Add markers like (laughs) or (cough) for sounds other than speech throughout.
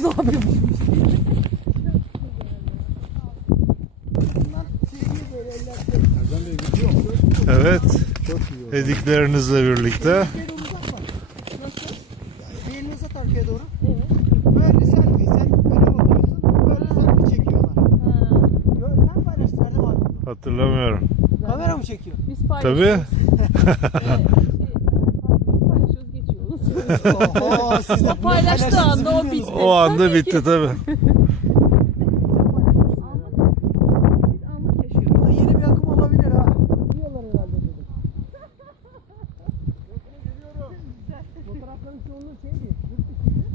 Ne yapıyor bu? Evet. Dediklerinizle birlikte. Arkaya doğru uzatma. Nasıl? Bir elini uzat arkaya doğru. Evet. Böyle selfie. Sen öne bakıyorsun. Böyle selfie çekiyorlar. Ha. Yo, sen paylaştın Erdem abi. Hatırlamıyorum. Kamera mı çekiyor? Biz Tabii. (laughs) Oho siz de O paylaştığı anda o bitti. O anda bitti tabii. Biz anlık yaşıyoruz. Burada yeni bir akım olabilir ha. Diyorlar herhalde dedim. Fotoğrafların çoğunluğu şeydi. Yurt dışıydı.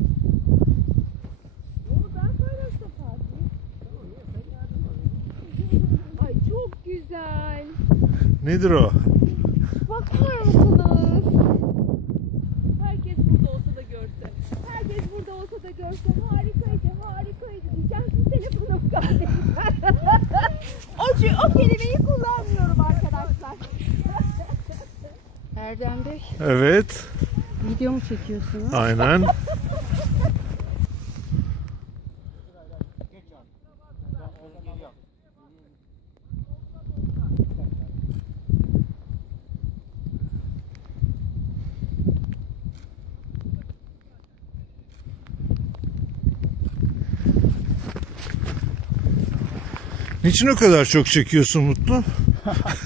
Onu ben paylaştım Fatih. Ay çok güzel. Nedir o? Bakar mısınız? Görse harikaydı, harikaydı diyeceğim. Şu telefonum kardeşim. (laughs) o, o kelimeyi kullanmıyorum arkadaşlar. Erdem Bey, Evet. video mu çekiyorsunuz? Aynen. (laughs) Niçin o kadar çok çekiyorsun Mutlu? (laughs)